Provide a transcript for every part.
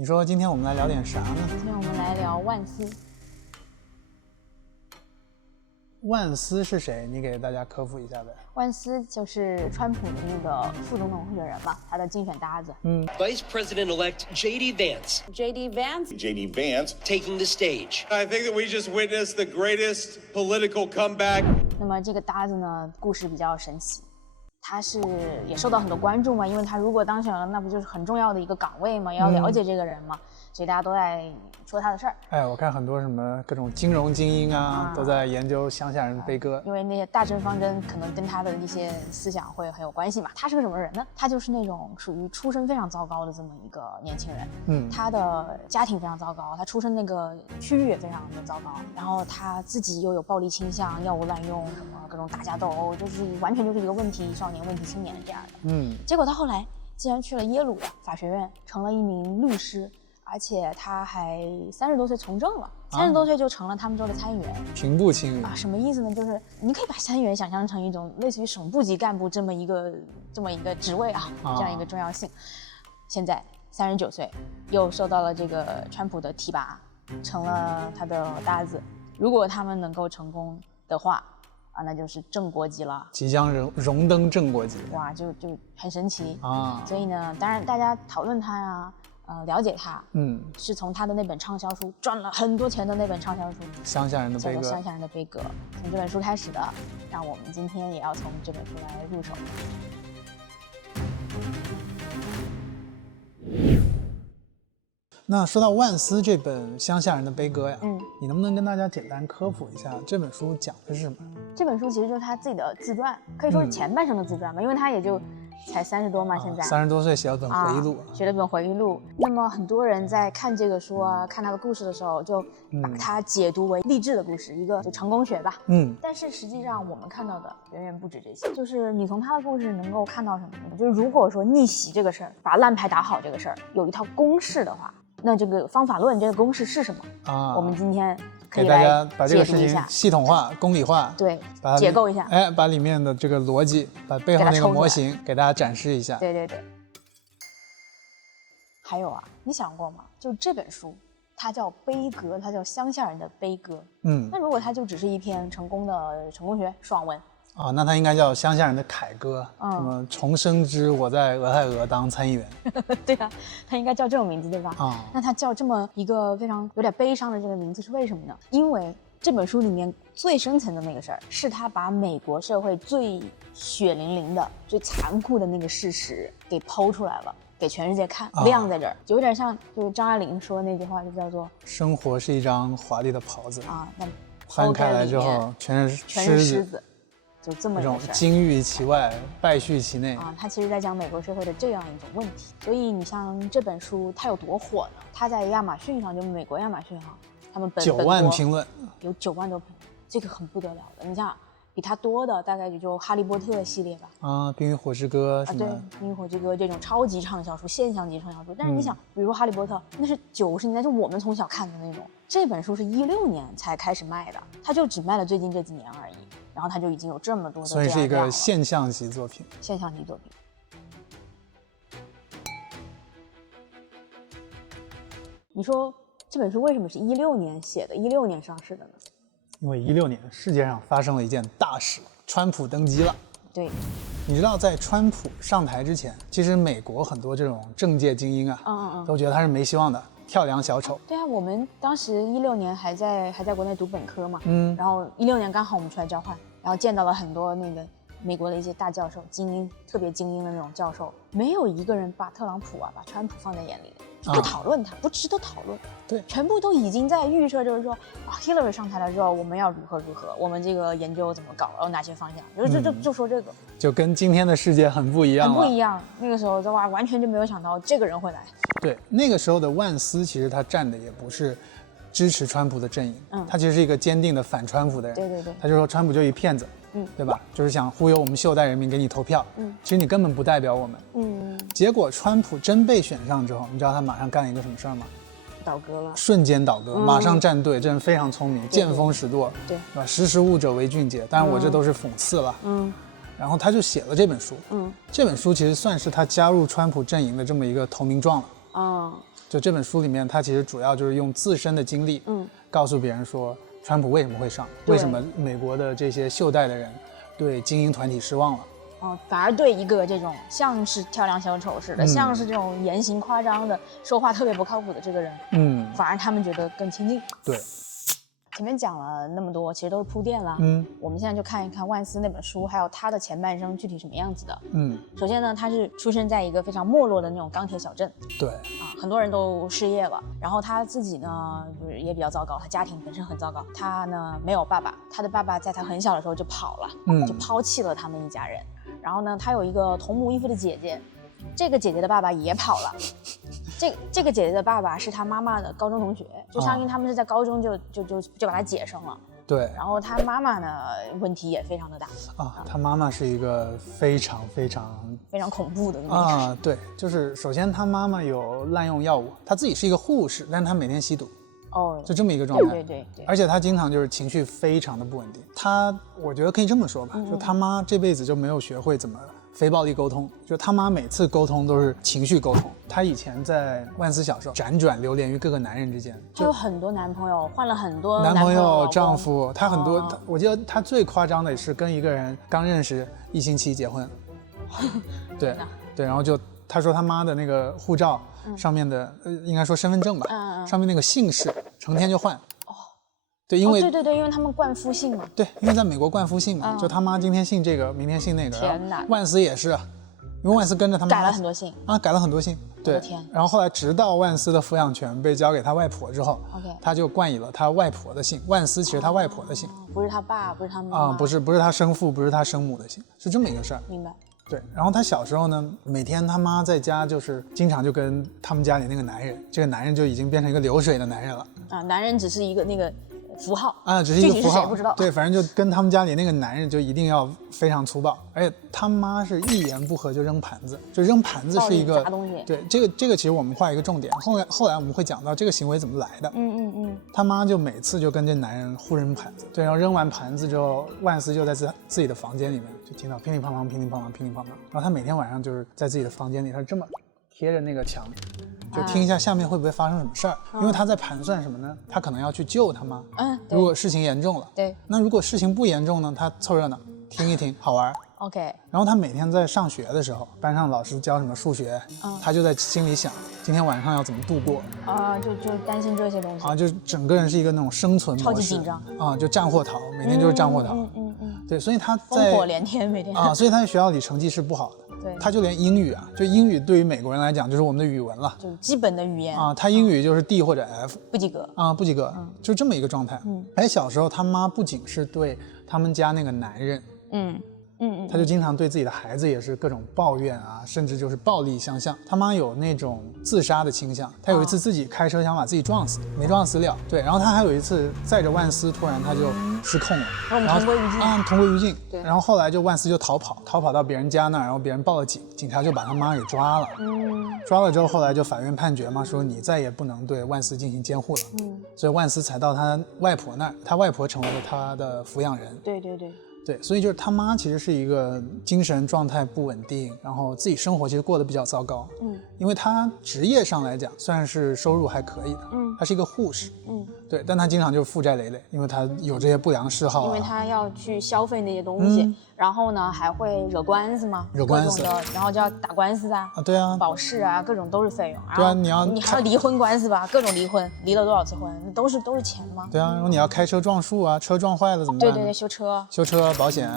你说今天我们来聊点啥呢？今天我们来聊万斯。万斯是谁？你给大家科普一下呗。万斯就是川普的那个副总统候选人嘛，他的竞选搭子。Vice President-elect J.D. Vance. J.D. Vance. J.D. Vance taking the stage. I think that we just witnessed the greatest political comeback. 那么这个搭子呢，故事比较神奇。他是也受到很多关注嘛，因为他如果当选了，那不就是很重要的一个岗位嘛，也要了解这个人嘛，所以大家都在说他的事儿。哎，我看很多什么各种金融精英啊，都在研究乡下人的悲歌，因为那些大政方针可能跟他的一些思想会很有关系嘛。他是个什么人呢？他就是那种属于出身非常糟糕的这么一个年轻人。他的家庭非常糟糕，他出生那个区域也非常的糟糕，然后他自己又有暴力倾向、药物滥用，什么各种打架斗殴，就是完全就是一个问题少年、问题青年这样的。结果他后来竟然去了耶鲁的法学院，成了一名律师。而且他还30多岁从政了，30多岁就成了他们州的参议员，平步青云啊！什么意思呢？就是你可以把参议员想象成一种类似于省部级干部这么一个职位啊，这样一个重要性。现在39岁，又受到了这个川普的提拔，成了他的搭子。如果他们能够成功的话，啊，那就是正国级了，即将荣登正国级。哇，就很神奇啊！所以呢，当然大家讨论他呀。了解他，是从他的那本畅销书赚了很多钱的那本畅销书《乡下人的悲歌》，乡下人的悲歌，从这本书开始的。让我们今天也要从这本书来入手。那说到万斯这本《乡下人的悲歌》呀，你能不能跟大家简单科普一下这本书讲的是什么？这本书其实就是他自己的自传，可以说是前半生的自传吧，因为他也就才30多嘛，现在30多岁写了本回忆录，写了本回忆录。那么很多人在看这个书啊，看他的故事的时候，就把它解读为励志的故事，一个就成功学吧。但是实际上我们看到的远远不止这些。就是你从他的故事能够看到什么呢？就是如果说逆袭这个事儿，把烂牌打好这个事儿，有一套公式的话，那这个方法论这个公式是什么啊？我们今天可以来给大家把这个事情系统化、公理化，对，解构一下，把里面的这个逻辑，把背后那个模型给大家展示一下。对对对。还有啊，你想过吗？就这本书，它叫悲歌，它叫乡下人的悲歌。那如果它就只是一篇成功的成功学爽文啊，那它应该叫乡下人的凯歌，什么重生之我在俄亥俄当参议员。对啊，它应该叫这种名字，对吧？那它叫这么一个非常有点悲伤的这个名字是为什么呢？因为这本书里面最深层的那个事儿，是他把美国社会最血淋淋的、最残酷的那个事实给剖出来了，给全世界看，亮在这儿，就有点像就是张爱玲说那句话，就叫做“生活是一张华丽的袍子啊，那翻开来之后全是虱子。”就这么一种金玉其外，败絮其内啊！他其实在讲美国社会的这样一种问题。所以你像这本书，它有多火呢？它在亚马逊上，就美国亚马逊上，他们9万评论，有9万多评论，这个很不得了的。你想，比它多的大概也就《哈利波特》系列吧。啊，《冰与火之歌》什么？对，《冰与火之歌》这种超级畅销书、现象级畅销书。但是你想，比如说《哈利波特》，那是90年代，就我们从小看的那种。这本书是16年才开始卖的，它就只卖了最近这几年而已。然后它就已经有这么多的这样量了，所以是一个现象级作品。现象级作品。你说这本书为什么是16年写的，16年上市的呢？因为16年世界上发生了一件大事，川普登基了。对，你知道在川普上台之前，其实美国很多这种政界精英啊，都觉得他是没希望的。跳梁小丑。对啊，我们当时16年还在国内读本科嘛，然后16年刚好我们出来交换，然后见到了很多那个美国的一些大教授，精英，特别精英的那种教授，没有一个人把特朗普把川普放在眼里，不讨论他，不值得讨论。对，全部都已经在预设，就是说Hillary 上台了之后，我们要如何，我们这个研究怎么搞，然后哪些方向，就说这个，就跟今天的世界很不一样了。很不一样。那个时候的话，完全就没有想到这个人会来。对，那个时候的万斯其实他站的也不是支持川普的阵营，他其实是一个坚定的反川普的人。对，他就说川普就一骗子，对吧？就是想忽悠我们袖代人民给你投票，其实你根本不代表我们，结果川普真被选上之后，你知道他马上干了一个什么事儿吗？倒戈了，瞬间倒戈，马上站队，这人非常聪明，见风使舵，对吧？识时务者为俊杰。当然我这都是讽刺了，然后他就写了这本书，这本书其实算是他加入川普阵营的这么一个投名状了。就这本书里面，他其实主要就是用自身的经历，告诉别人说川普为什么会上，为什么美国的这些袖带的人对精英团体失望了。反而对一个这种像是跳梁小丑似的，像是这种言行夸张的、说话特别不靠谱的这个人，反而他们觉得更亲近。对，前面讲了那么多，其实都是铺垫啦。我们现在就看一看万斯那本书，还有他的前半生具体什么样子的。首先呢，他是出生在一个非常没落的那种钢铁小镇。对很多人都失业了，然后他自己呢就是也比较糟糕，他家庭本身很糟糕。他呢没有爸爸，他的爸爸在他很小的时候就跑了，就抛弃了他们一家人。然后呢，他有一个同母异父的姐姐，这个姐姐的爸爸也跑了。这个姐姐的爸爸是他妈妈的高中同学，就相当于他们是在高中就把他姐生了。对，然后他妈妈呢问题也非常的大他妈妈是一个非常恐怖的那种对，就是首先他妈妈有滥用药物，他自己是一个护士，但他每天吸毒。就这么一个状态。对，而且他经常就是情绪非常的不稳定。我觉得可以这么说吧，就他妈这辈子就没有学会怎么非暴力沟通，就他妈每次沟通都是情绪沟通。他以前在万斯小时候辗转流连于各个男人之间，他有很多男朋友，换了很多男朋友、丈夫，他很多。我记得他最夸张的是跟一个人刚认识1星期结婚。对，然后他说他妈的那个护照上面的应该说身份证吧，上面那个姓氏成天就换。对，因为对，因为他们冠夫姓嘛。对，因为在美国冠夫姓嘛，就他妈今天姓这个，明天姓那个。天哪！万斯也是，因为万斯跟着他妈改了很多姓改了很多姓。对，然后后来直到万斯的抚养权被交给他外婆之后，他就冠以了他外婆的姓。万斯其实他外婆的姓，不是他爸，不是他妈。不是他生父，不是他生母的姓，是这么一个事儿。明白。对，然后他小时候呢，每天他妈在家就是经常就跟他们家里那个男人，这个男人就已经变成一个流水的男人了。男人只是一个那个符号只是一个符号，不知道。对，反正就跟他们家里那个男人就一定要非常粗暴，而且他妈是一言不合就扔盘子，就扔盘子是一个砸东西。对，这个其实我们画一个重点，后来我们会讲到这个行为怎么来的。他妈就每次就跟这男人互扔盘子，对，然后扔完盘子之后，万斯就在自己的房间里面就听到乒铃乓啷、乒铃乓啷、乒铃乓啷，然后他每天晚上就是在自己的房间里，他这么贴着那个墙，就听一下下面会不会发生什么事儿，因为他在盘算什么呢？他可能要去救他妈。如果事情严重了，对，那如果事情不严重呢？他凑热闹听一听，好玩。OK。然后他每天在上学的时候，班上老师教什么数学，他就在心里想，今天晚上要怎么度过。就担心这些东西。就整个人是一个那种生存模式，超级紧张。就战或逃，每天就是战或逃。对，所以他在烽火连天每天。所以他在学校里成绩是不好的。对，他就连英语就英语对于美国人来讲就是我们的语文了，就基本的语言他英语就是 D 或者 F， 不及格不及格，就这么一个状态。而且小时候他妈不仅是对他们家那个男人，他就经常对自己的孩子也是各种抱怨甚至就是暴力相向。他妈有那种自杀的倾向，他有一次自己开车想把自己撞死，没撞死了。对，然后他还有一次载着万斯，突然他就失控了，然后同归于尽。同归于尽。对，然后后来就万斯就逃跑到别人家那儿，然后别人报了警，警察就把他妈给抓了。抓了之后，后来就法院判决嘛，说你再也不能对万斯进行监护了。所以万斯才到他外婆那儿，他外婆成为了他的抚养人。对，所以就是他妈其实是一个精神状态不稳定，然后自己生活其实过得比较糟糕。因为他职业上来讲算是收入还可以的，他是一个护士。对，但他经常就负债累累，因为他有这些不良嗜好。因为他要去消费那些东西，然后呢还会惹官司嘛，惹官司，然后就要打官司对啊，保释各种都是费用。对啊，你还要离婚官司吧，各种离婚，离了多少次婚，都是钱吗？对啊，然后你要开车撞树车撞坏了怎么办？对，修车保险，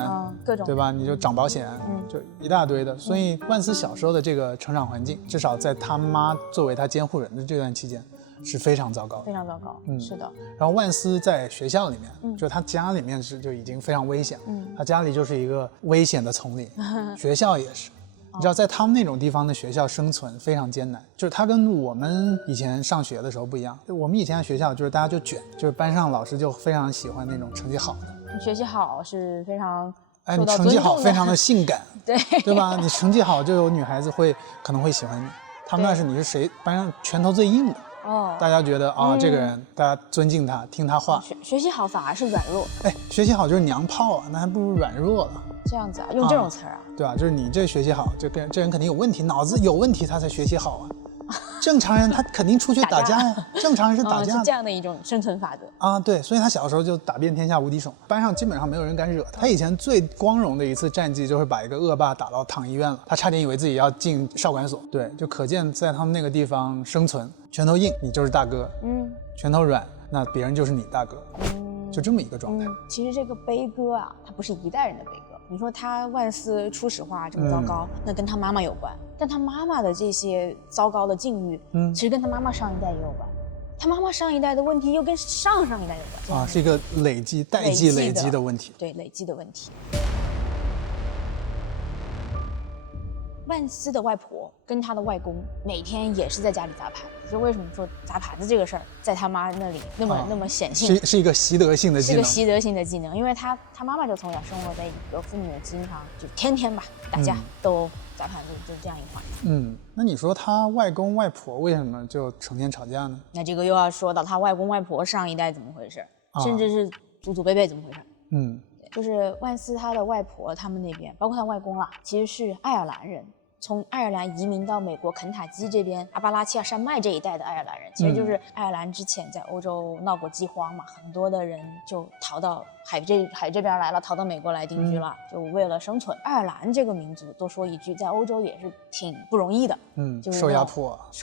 各种，对吧？你就涨保险，就一大堆的。所以万斯小时候的这个成长环境，至少在他妈作为他监护人的这段期间，是非常糟糕的，非常糟糕。是的。然后万斯在学校里面，就他家里面就已经非常危险，他家里就是一个危险的丛林，学校也是。你知道，在他们那种地方的学校生存非常艰难，就是他跟我们以前上学的时候不一样。我们以前的学校就是大家就卷，就是班上老师就非常喜欢那种成绩好的。学习好是非常你成绩好非常的性感，对吧？你成绩好就有女孩子可能会喜欢你。他们那是你是谁班上拳头最硬的。大家觉得这个人大家尊敬他，听他话。学习好反而是软弱。学习好就是娘炮那还不如软弱了。这样子用这种词对吧？就是你这学习好，这人肯定有问题，脑子有问题他才学习好正常人他肯定出去打架呀，正常人是打架的，是这样的一种生存法则啊。对，所以他小时候就打遍天下无敌手，班上基本上没有人敢惹他。他以前最光荣的一次战绩就是把一个恶霸打到躺医院了，他差点以为自己要进少管所。对，就可见在他们那个地方生存，拳头硬你就是大哥，拳头软那别人就是你大哥，就这么一个状态。其实这个悲歌啊，它不是一代人的悲歌。你说他万斯初始化这么糟糕，那跟他妈妈有关，但他妈妈的这些糟糕的境遇，其实跟他妈妈上一代也有关。他妈妈上一代的问题又跟上上一代有关啊，是一个累积代际累积的问题。对，累积的问题。万斯的外婆跟他的外公每天也是在家里砸盘子，就为什么说砸盘子这个事儿在他妈那里那么显性，是一个习得性的技能，是个习得性的技能，因为他妈妈就从小生活在一个父母经常就天天吧打架，都砸盘子，就这样一个环境。那你说他外公外婆为什么就成天吵架呢？那这个又要说到他外公外婆上一代怎么回事，甚至是祖祖辈辈怎么回事。就是万斯他的外婆他们那边，包括他外公啦，其实是爱尔兰人，从爱尔兰移民到美国肯塔基这边阿巴拉契亚山脉这一带的爱尔兰人，其实就是爱尔兰之前在欧洲闹过饥荒嘛，很多的人就逃到海这边来了，逃到美国来定居了，就为了生存。爱尔兰这个民族多说一句，在欧洲也是挺不容易的，就是受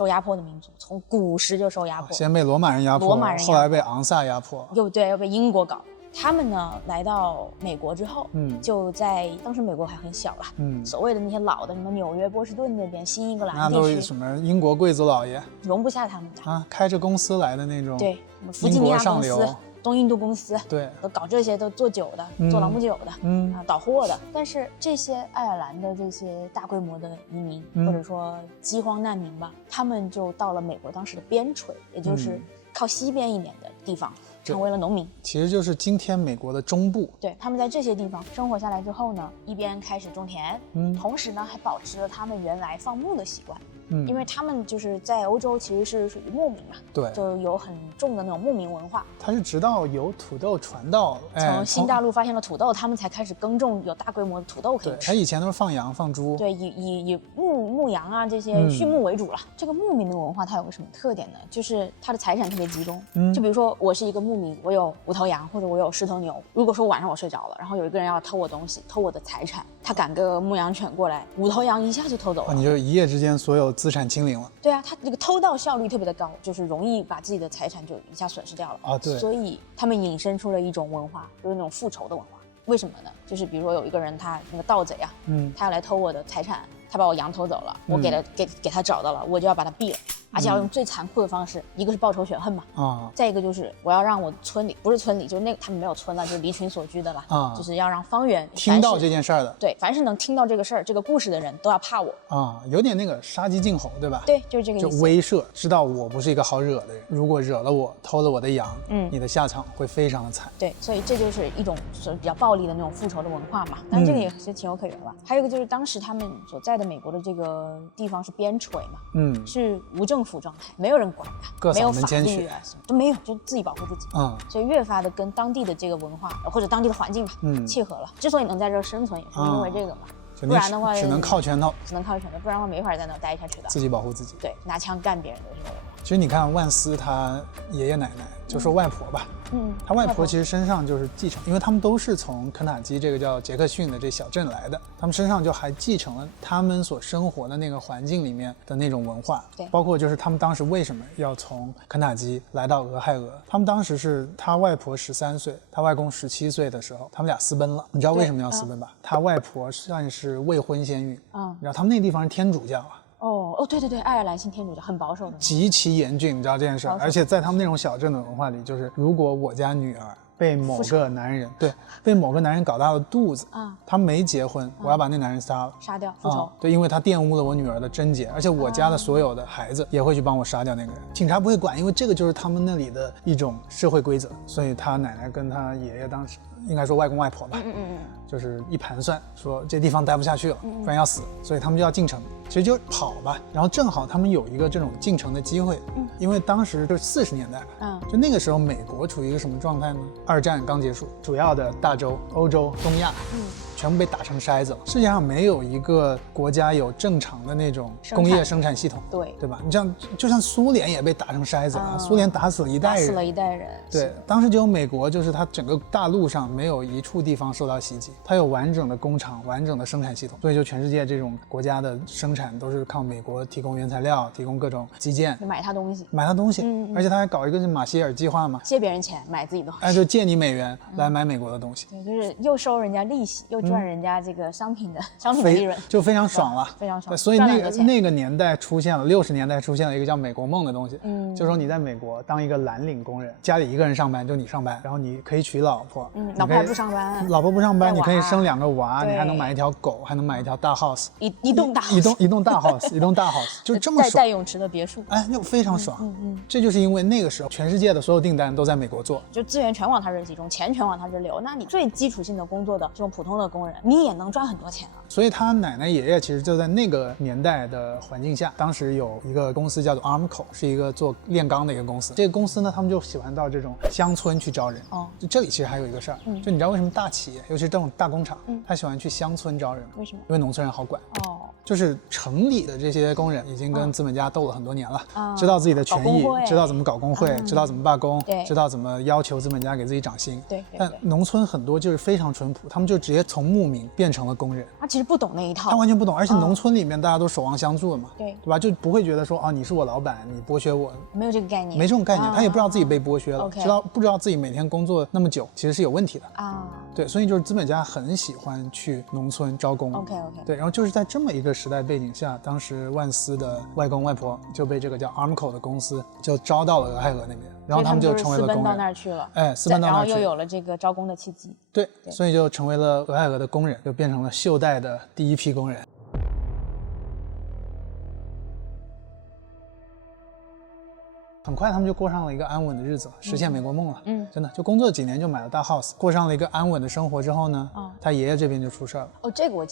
压迫的民族，从古时就受压迫，先被罗马人压迫，后来被昂萨压迫，又被英国搞。他们呢来到美国之后，就在当时美国还很小了，所谓的那些老的什么纽约、波士顿那边、新英格兰地区，那都是什么英国贵族老爷，容不下他们的啊，开着公司来的那种，对，什么弗吉尼亚公司、东印度公司，对，都搞这些，都做酒的，做朗姆酒的，倒货的。但是这些爱尔兰的这些大规模的移民，或者说饥荒难民吧，他们就到了美国当时的边陲，也就是靠西边一点的地方。成为了农民，其实就是今天美国的中部。对，他们在这些地方生活下来之后呢，一边开始种田，同时呢还保持了他们原来放牧的习惯。因为他们就是在欧洲其实是属于牧民嘛，对，就有很重的那种牧民文化。他是直到有土豆传到从新大陆发现了土豆，他们才开始耕种，有大规模的土豆可以吃。他以前都是放羊放猪，对，以牧羊啊这些畜牧为主了。这个牧民的文化它有个什么特点呢？就是它的财产特别集中。就比如说我是一个牧民，我有5头羊或者我有10头牛，如果说晚上我睡着了，然后有一个人要偷我东西，偷我的财产，他赶个牧羊犬过来，5头羊一下就偷走了，你就一夜之间所有资产清零了。对啊，他这个偷盗效率特别的高，就是容易把自己的财产就一下损失掉了啊。对，所以他们引申出了一种文化，就是那种复仇的文化。为什么呢？就是比如说有一个人，他那个盗贼啊，他要来偷我的财产，他把我羊偷走了，我给他找到了，我就要把他毙了。而且要用最残酷的方式，一个是报仇雪恨嘛，再一个就是我要让我村里，不是村里，就是那个他们没有村了，就是离群所居的了，就是要让方圆听到这件事儿的，对，凡是能听到这个事儿、这个故事的人都要怕我有点那个杀鸡儆猴，对吧？对，就是这个意思，就威慑，知道我不是一个好惹的人，如果惹了我，偷了我的羊，你的下场会非常的惨。对，所以这就是一种比较暴力的那种复仇的文化嘛，但这个也是情有可原吧。还有一个就是当时他们所在的美国的这个地方是边陲嘛，是无政府状态，没有人管的，没有法律啊，都没有，就自己保护自己。所以越发的跟当地的这个文化或者当地的环境吧，契合了。之所以能在这儿生存，也是因为这个嘛。不然的话，只能靠拳头，不然的话没法在那待下去的。自己保护自己，对，拿枪干别人的这种文化。其实你看万斯他爷爷奶奶，就说外婆吧，他外婆其实身上就是继承，因为他们都是从肯塔基这个叫杰克逊的这小镇来的，他们身上就还继承了他们所生活的那个环境里面的那种文化，对，包括就是他们当时为什么要从肯塔基来到俄亥俄，他们当时是他外婆13岁，他外公17岁的时候，他们俩私奔了。你知道为什么要私奔吧？他外婆算是未婚先孕，你知道他们那地方是天主教啊。对，爱尔兰信天主教很保守的，极其严峻，你知道这件事儿。而且在他们那种小镇的文化里，就是如果我家女儿被某个男人被某个男人搞大了肚子他没结婚，我要把那男人杀了，杀掉复仇。对，因为他玷污了我女儿的贞洁，而且我家的所有的孩子也会去帮我杀掉那个人，警察不会管，因为这个就是他们那里的一种社会规则。所以他奶奶跟他爷爷当时应该说外公外婆吧，就是一盘算，说这地方待不下去了，不然要死，所以他们就要进城，其实就跑吧。然后正好他们有一个这种进城的机会，因为当时就是40年代，就那个时候美国处于一个什么状态呢？2战刚结束，主要的大洲欧洲、东亚，全部被打成筛子了。世界上没有一个国家有正常的那种工业生产系统，对吧？你像就像苏联也被打成筛子了，苏联打死了一代人，打死了一代人。对，当时只有美国，就是它整个大陆上没有一处地方受到袭击，它有完整的工厂、完整的生产系统，所以就全世界这种国家的生产都是靠美国提供原材料、提供各种基建，买它东西，而且他还搞一个马歇尔计划嘛，借别人钱买自己东西，哎，就借你美元来买美国的东西，对，就是又收人家利息，又赚人家这个商品的利润，就非常爽了，非常爽。所以那个年代出现了60年代出现了一个叫美国梦的东西，就说你在美国当一个蓝领工人，家里一个人上班，就你上班，然后你可以娶老婆，老婆还不上班，你可以生2个娃，你还能买一条狗，还能买一条大 house， 一栋大 house， 一栋大 house， 一栋大 house， 就这么爽，带泳池的别墅，哎，就非常爽。这就是因为那个时候全世界的所有订单都在美国做，就资源全往他这集中，钱全往他这流，那你最基础性的工作的这种普通的工人，你也能赚很多钱啊。所以他奶奶爷爷其实就在那个年代的环境下，当时有一个公司叫做 Armco， 是一个做炼钢的一个公司。这个公司呢，他们就喜欢到这种乡村去招人。就这里其实还有一个事儿，就你知道为什么大企业，尤其是这种大工厂，他喜欢去乡村招人吗？为什么？因为农村人好管。就是城里的这些工人已经跟资本家斗了很多年了，知道自己的权益，知道怎么搞工会，知道怎么罢工，知道怎么要求资本家给自己涨薪。但农村很多就是非常淳朴，他们就直接从牧民变成了工人。他其实不懂那一套，他完全不懂，而且农村里面大家都守望相助的嘛，对吧？就不会觉得说啊，你是我老板，你剥削我，没有这个概念，没这种概念，他也不知道自己被剥削了，不知道自己每天工作那么久其实是有问题的啊。对，所以就是资本家很喜欢去农村招工。对，然后就是在这么一个时代背景下，当时万斯的外公外婆就被这个叫 Armco 的公司就招到了俄亥俄那边，然后他们就成为了工人，私奔到那儿去了，哎，私奔到那儿去，然后又有了这个招工的契机。对，所以就成为了俄亥俄的工人，就变成了袖带的第一批工人。很快他们就过上了一个安稳的日子了，实现美国梦了。真的，就工作几年就买了大 house， 过上了一个安稳的生活之后呢，他爷爷这边就出事了。这个我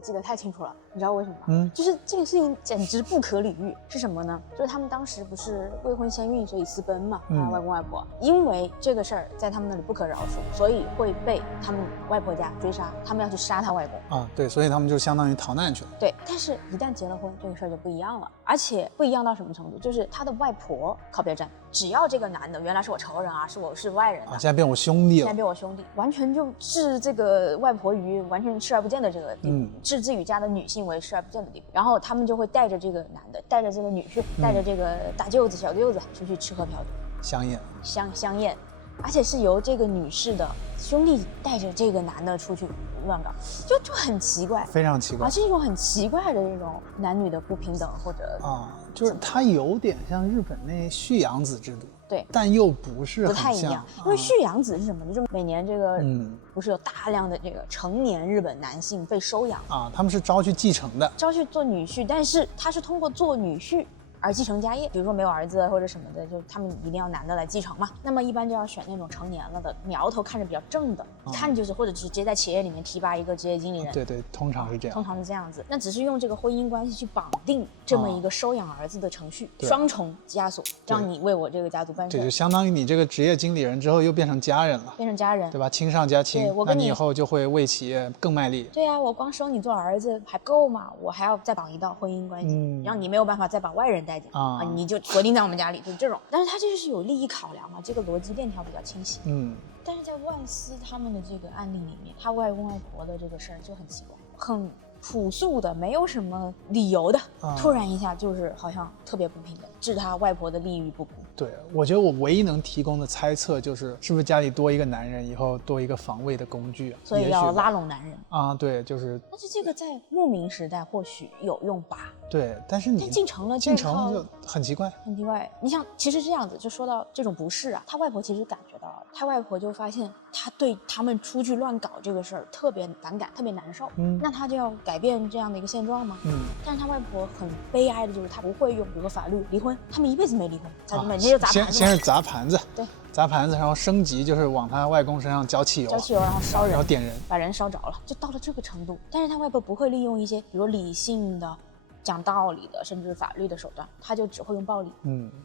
记得太清楚了。你知道为什么吗？就是这个事情简直不可理喻。是什么呢？就是他们当时不是未婚先孕，所以私奔嘛，外公外婆因为这个事儿在他们那里不可饶恕，所以会被他们外婆家追杀，他们要去杀他外公啊。对，所以他们就相当于逃难去了。对，但是一旦结了婚，这个事儿就不一样了，而且不一样到什么程度？就是他的外婆靠边站，只要这个男的原来是我仇人啊，是外人啊，现在变我兄弟了，现在变我兄弟，完全就置这个外婆于完全视而不见的这个地步，置自己家的女性为视而不见的地步。然后他们就会带着这个男的，带着这个女婿，带着这个大舅子、小舅子出去吃喝嫖赌，香艳，而且是由这个女士的兄弟带着这个男的出去乱搞，就很奇怪，非常奇怪，是一种很奇怪的这种男女的不平等，或者就是它有点像日本那蓄养子制度，对，但又不是很像，不太一样。因为蓄养子是什么？就是每年这个不是有大量的这个成年日本男性被收养啊，他们是招去继承的，招去做女婿，但是他是通过做女婿而继承家业，比如说没有儿子或者什么的，就他们一定要男的来继承嘛。那么一般就要选那种成年了的，苗头看着比较正的，一看就是或者直接在企业里面提拔一个职业经理人。对，通常是这样。通常是这样子，那只是用这个婚姻关系去绑定这么一个收养儿子的程序，双重枷锁，让你为我这个家族办事。这就相当于你这个职业经理人之后又变成家人了，对吧？亲上加亲，那你以后就会为企业更卖力。对啊，我光收你做儿子还不够嘛，我还要再绑一道婚姻关系，让你没有办法再把外人带进啊，你就锁定在我们家里，就是这种。但是他这就是有利益考量嘛，这个逻辑链条比较清晰。但是在万斯他们的这个案例里面，他外公外婆的这个事儿就很奇怪，很朴素的，没有什么理由的，突然一下就是好像特别不平等，置他外婆的利益不顾。对，我觉得我唯一能提供的猜测就是，是不是家里多一个男人以后多一个防卫的工具啊？所以要拉拢男人啊，对，就是。但是这个在牧民时代或许有用吧？对，但是你进城了就很奇怪，很奇怪。你想，其实这样子就说到这种不适啊，他外婆其实感觉到了，他外婆就发现他对他们出去乱搞这个事儿特别反感，特别难受。那他就要改变这样的一个现状吗？但是他外婆很悲哀的就是他不会用，比如说法律离婚，他们一辈子没离婚，他们就砸盘子。先是砸盘子，对，砸盘子，然后升级就是往他外公身上浇汽油，然后烧人，然后点人，把人烧着了，就到了这个程度。但是他外婆不会利用一些，比如理性的、讲道理的，甚至法律的手段，他就只会用暴力。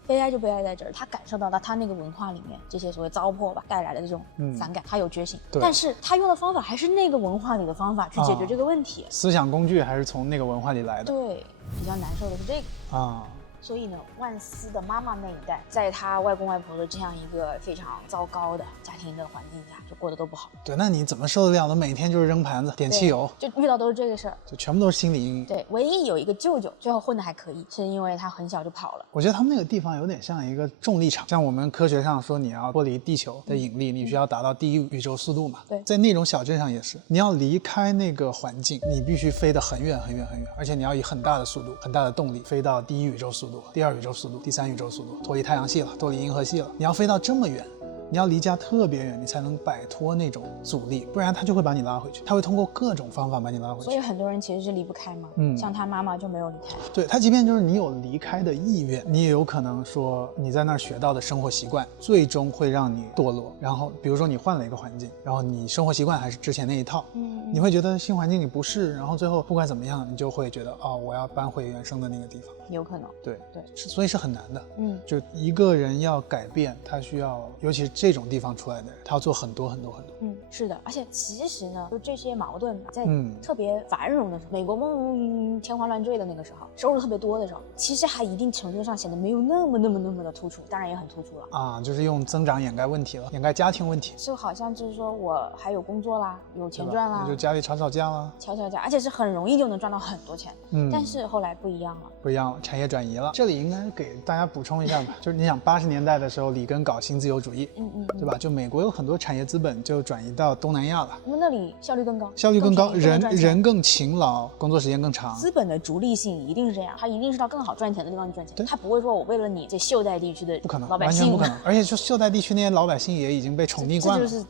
悲哀就悲哀在这儿，他感受到他那个文化里面这些所谓糟粕吧带来的这种反感，他有觉醒，但是他用的方法还是那个文化里的方法去解决这个问题，思想工具还是从那个文化里来的。对，比较难受的是这个啊。所以呢，万斯的妈妈那一代，在他外公外婆的这样一个非常糟糕的家庭的环境下，就过得都不好。对，那你怎么受得了呢？每天就是扔盘子、点汽油，就遇到都是这个事儿，就全部都是心理阴影。对，唯一有一个舅舅，最后混得还可以，是因为他很小就跑了。我觉得他们那个地方有点像一个重力场，像我们科学上说，你要脱离地球的引力，你需要达到第一宇宙速度嘛。对，在那种小镇上也是，你要离开那个环境，你必须飞得很远很远很远，而且你要以很大的速度、很大的动力飞到第一宇宙速度、第二宇宙速度、第三宇宙速度，脱离太阳系了，脱离银河系了。你要飞到这么远，你要离家特别远，你才能摆脱那种阻力，不然他就会把你拉回去，他会通过各种方法把你拉回去。所以很多人其实是离不开嘛，像他妈妈就没有离开。对，他即便就是你有离开的意愿，你也有可能说你在那儿学到的生活习惯，最终会让你堕落。然后比如说你换了一个环境，然后你生活习惯还是之前那一套，你会觉得新环境里不适，然后最后不管怎么样，你就会觉得哦，我要搬回原生的那个地方。有可能，对，是所以是很难的。就一个人要改变，他需要，尤其是这种地方出来的人，他要做很多很多很多。是的，而且其实呢，就这些矛盾在特别繁荣的时候，美国梦天花乱坠的那个时候，收入特别多的时候，其实还一定程度上显得没有那么的突出，当然也很突出了啊，就是用增长掩盖问题了，掩盖家庭问题，就好像就是说我还有工作啦，有钱赚啦，就家里吵架啦，吵架，而且是很容易就能赚到很多钱。但是后来不一样了，产业转移了。这里应该给大家补充一下吧，就是你想80年代的时候，里根搞新自由主义，对吧？就美国有很多产业资本就转移到东南亚了，因为那里效率更高，人更勤劳，工作时间更长。资本的逐利性一定是这样，它一定是到更好赚钱的地方去赚钱，它不会说我为了你这袖带地区的老百姓，完全不可能。而且就袖带地区那些老百姓也已经被宠溺惯了，这就是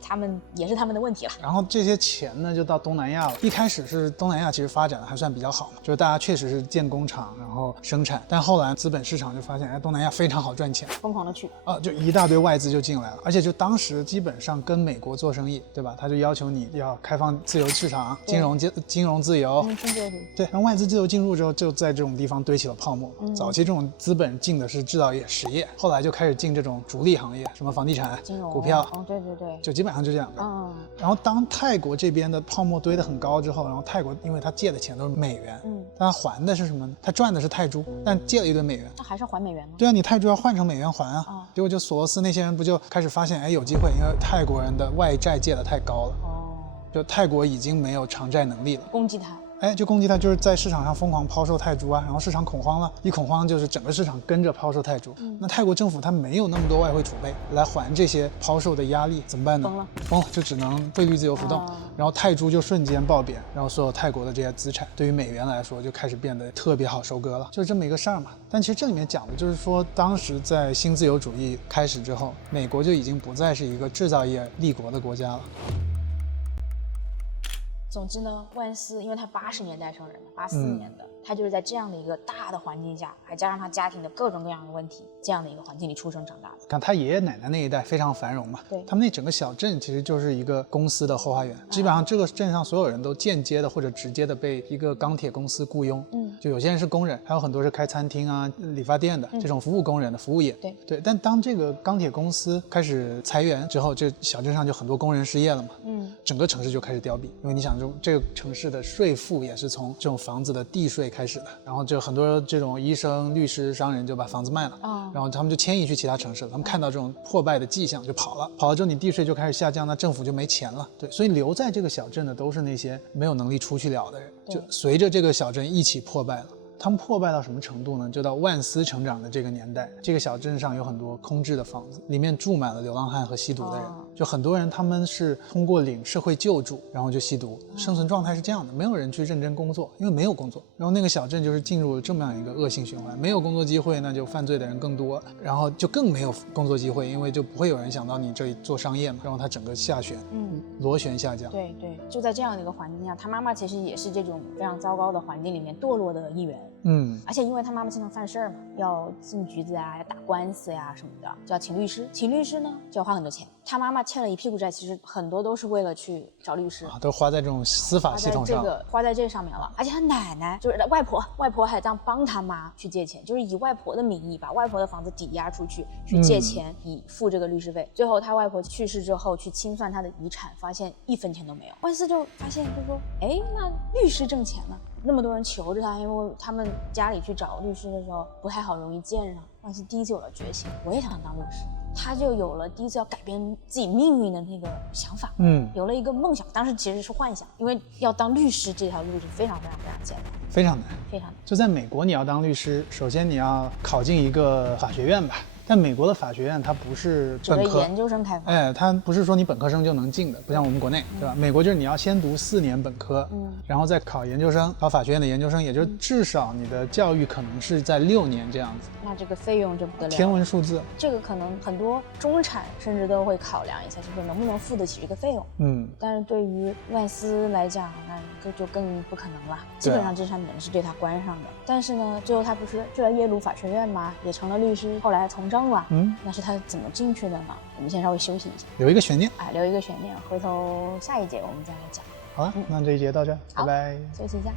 也是他们的问题了。然后这些钱呢就到东南亚了。一开始是东南亚其实发展的还算比较好嘛，就是大家确实是建工厂然后生产，但后来资本市场就发现，东南亚非常好赚钱，疯狂的去就一大堆外资就进来了，而且就当时基本上跟美国做生意，对吧？他就要求你要开放自由市场，金融自由，对，然后外资自由进入之后，就在这种地方堆起了泡沫。早期这种资本进的是制造业、实业，后来就开始进这种逐利行业，什么房地产、金融、股票，对，就基本上就这两个。然后当泰国这边的泡沫堆得很高之后，然后泰国因为他借的钱都是美元，但他还的是什么呢？他赚的是泰铢，但借了一堆美元，那还是还美元吗？对啊，你泰铢要换成美元还啊。结果就索罗斯那些人不就开始发现，有机会，因为泰国人的外债借得太高了，就泰国已经没有偿债能力了，攻击他。就攻击他，就是在市场上疯狂抛售泰铢啊，然后市场恐慌了，一恐慌就是整个市场跟着抛售泰铢。那泰国政府它没有那么多外汇储备来还这些抛售的压力，怎么办呢？疯了，就只能汇率自由浮动，然后泰铢就瞬间暴贬，然后所有泰国的这些资产对于美元来说就开始变得特别好收割了，就是这么一个事儿嘛。但其实这里面讲的就是说，当时在新自由主义开始之后，美国就已经不再是一个制造业立国的国家了。总之呢，万斯因为他80年代生人，84年的，他就是在这样的一个大的环境下，还加上他家庭的各种各样的问题，这样的一个环境里出生长大的。看他爷爷奶奶那一代非常繁荣嘛，对，他们那整个小镇其实就是一个公司的后花园，基本上这个镇上所有人都间接的或者直接的被一个钢铁公司雇佣，就有些人是工人，还有很多是开餐厅啊、理发店的这种服务工人的服务业，对。但当这个钢铁公司开始裁员之后，这小镇上就很多工人失业了嘛，整个城市就开始凋敝，因为你想这个城市的税负也是从这种房子的地税开始的，然后就很多这种医生、律师、商人就把房子卖了，然后他们就迁移去其他城市了。他们看到这种破败的迹象就跑了之后，你地税就开始下降，那政府就没钱了。对，所以留在这个小镇的都是那些没有能力出去了的人，就随着这个小镇一起破败了。他们破败到什么程度呢？就到万斯成长的这个年代，这个小镇上有很多空置的房子，里面住满了流浪汉和吸毒的人。就很多人他们是通过领社会救助，然后就吸毒，生存状态是这样的，没有人去认真工作，因为没有工作。然后那个小镇就是进入了这么样一个恶性循环，没有工作机会，那就犯罪的人更多，然后就更没有工作机会，因为就不会有人想到你这里做商业嘛，然后它整个下旋，螺旋下降。对，就在这样的一个环境下，他妈妈其实也是这种非常糟糕的环境里面堕落的一员。而且因为他妈妈经常犯事儿嘛，要进局子啊，要打官司呀什么的，就要请律师。请律师呢就要花很多钱。他妈妈欠了一屁股债，其实很多都是为了去找律师，都花在这种司法系统上，花在这上面了。而且他奶奶就是外婆还这样帮他妈去借钱，就是以外婆的名义把外婆的房子抵押出去借钱，以付这个律师费。最后他外婆去世之后去清算他的遗产，发现1分钱都没有。万斯就发现就说，哎，那律师挣钱了。那么多人求着他，因为他们家里去找律师的时候不太好，容易见上。万斯第一次有了觉醒，我也想当律师，他就有了第一次要改变自己命运的那个想法，有了一个梦想。当时其实是幻想，因为要当律师这条路是非常艰难，非常难。就在美国，你要当律师，首先你要考进一个法学院吧。但美国的法学院它不是本科，研究生开发，它不是说你本科生就能进的，不像我们国内，对吧？美国就是你要先读4年本科，然后再考研究生，考法学院的研究生，也就至少你的教育可能是在6年这样子。那这个费用就不得了，天文数字。这个可能很多中产甚至都会考量一下，就是能不能付得起这个费用。但是对于万斯来讲，那就更不可能了。基本上这扇门是对他关上的。但是呢，最后他不是去了耶鲁法学院吗？也成了律师，后来从政了。那是他怎么进去的呢？我们先稍微休息一下，留一个悬念。留一个悬念，回头下一节我们再来讲。好了，那这一节到这，拜拜。休息一下。